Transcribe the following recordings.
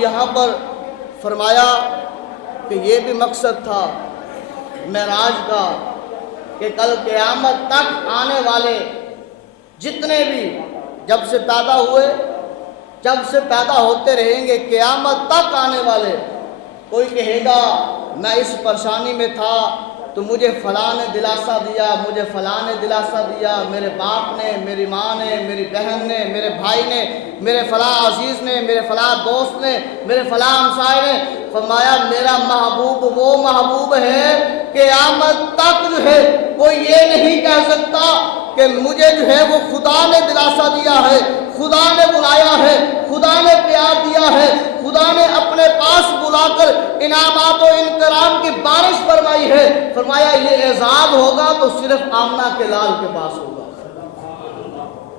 یہاں پر فرمایا کہ یہ بھی مقصد تھا معراج کا کہ کل قیامت تک آنے والے جتنے بھی جب سے پیدا ہوئے، جب سے پیدا ہوتے رہیں گے، قیامت تک آنے والے، کوئی کہے گا میں اس پریشانی میں تھا تو مجھے فلاں نے دلاسا دیا، مجھے فلاں نے دلاسا دیا، میرے باپ نے، میری ماں نے، میری بہن نے، میرے بھائی نے، میرے فلاں عزیز نے، میرے فلاں دوست نے، میرے فلاں ہمسائے نے۔ فرمایا میرا محبوب وہ محبوب ہے قیامت تک جو ہے کوئی یہ نہیں کہہ سکتا کہ مجھے جو ہے وہ خدا نے دلاسا دیا ہے، خدا نے بلایا ہے، خدا نے پیار دیا ہے، خدا نے اپنے پاس بلا کر انعامات و انکرام کی بارش فرمائی ہے۔ فرمایا یہ اعزاز ہوگا تو صرف آمنہ کے لال کے پاس ہوگا،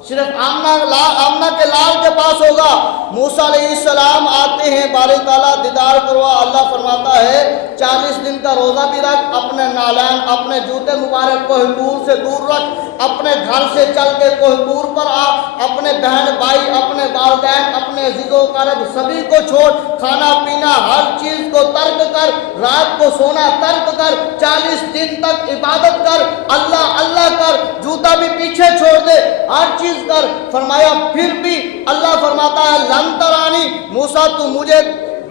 صرف آمنہ کے لال کے پاس ہوگا۔ موسیٰ علیہ السلام آتے ہیں، باری تعالیٰ دیدار کروا، اللہ فرماتا ہے 40 دن کا روزہ بھی رکھ، اپنے نالین، اپنے جوتے مبارک کوہ طور سے دور رکھ، اپنے گھر سے چل کے کوہ طور پر آ، اپنے بہن بھائی، اپنے والدین، اپنے عزیز و اقارب سبھی کو چھوڑ، کھانا پینا ہر چیز کو ترک کر، رات کو سونا ترک کر، 40 دن تک عبادت کر، اللہ اللہ کر، جوتا بھی پیچھے چھوڑ دے، ہر چیز کر۔ فرمایا پھر بھی اللہ فرماتا ہے لن ترانی، موسیٰ تو مجھے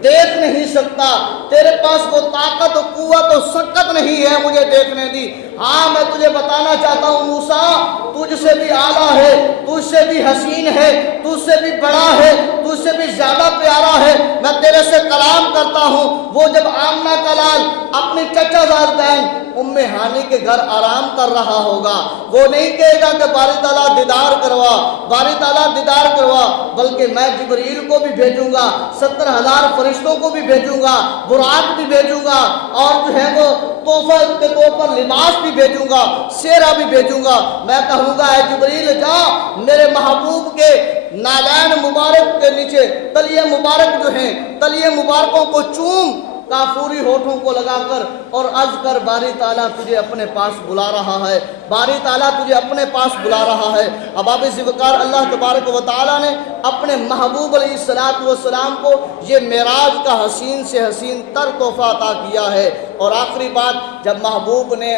دیکھ نہیں سکتا، تیرے پاس وہ طاقت و قوت و سکت نہیں ہے مجھے دیکھنے دی۔ ہاں میں تجھے بتانا چاہتا ہوں موسیٰ تجھ سے بھی اعلیٰ ہے، تجھ سے بھی حسین ہے، تجھ سے بھی بڑا ہے، تجھ سے بھی زیادہ پیارا ہے، میں تیرے سے کلام کرتا ہوں۔ وہ جب آمنہ کا لال اپنی چچا زاد بہن ام ہانی کے گھر آرام کر رہا ہوگا، وہ نہیں کہے گا کہ باری تعالیٰ دیدار کروا، باری تعالیٰ دیدار کروا، بلکہ میں جبریل کو بھی بھیجوں گا، 70,000 فرشتوں کو بھی بھیجوں گا، براق بھی بھیجوں گا، اور جو ہے وہ تحفہ کے طور پر لباس بھی بھیجوں گا، سیرا بھی بھیجوں گا۔ میں کہوں گا اے جبریل جا میرے محبوب کے نالین مبارک کے نیچے تلیے مبارک جو ہیں، تلیے مبارکوں کو چوم، کافوری ہونٹوں کو لگا کر اور عرض کر باری تعالیٰ تجھے اپنے پاس بلا رہا ہے، باری تعالیٰ تجھے اپنے پاس بلا رہا ہے۔ اباب ذوالفقار اللہ تبارک و تعالیٰ نے اپنے محبوب علیہ السلام کو یہ معراج کا حسین سے حسین تر تحفہ عطا کیا ہے۔ اور آخری بات، جب محبوب نے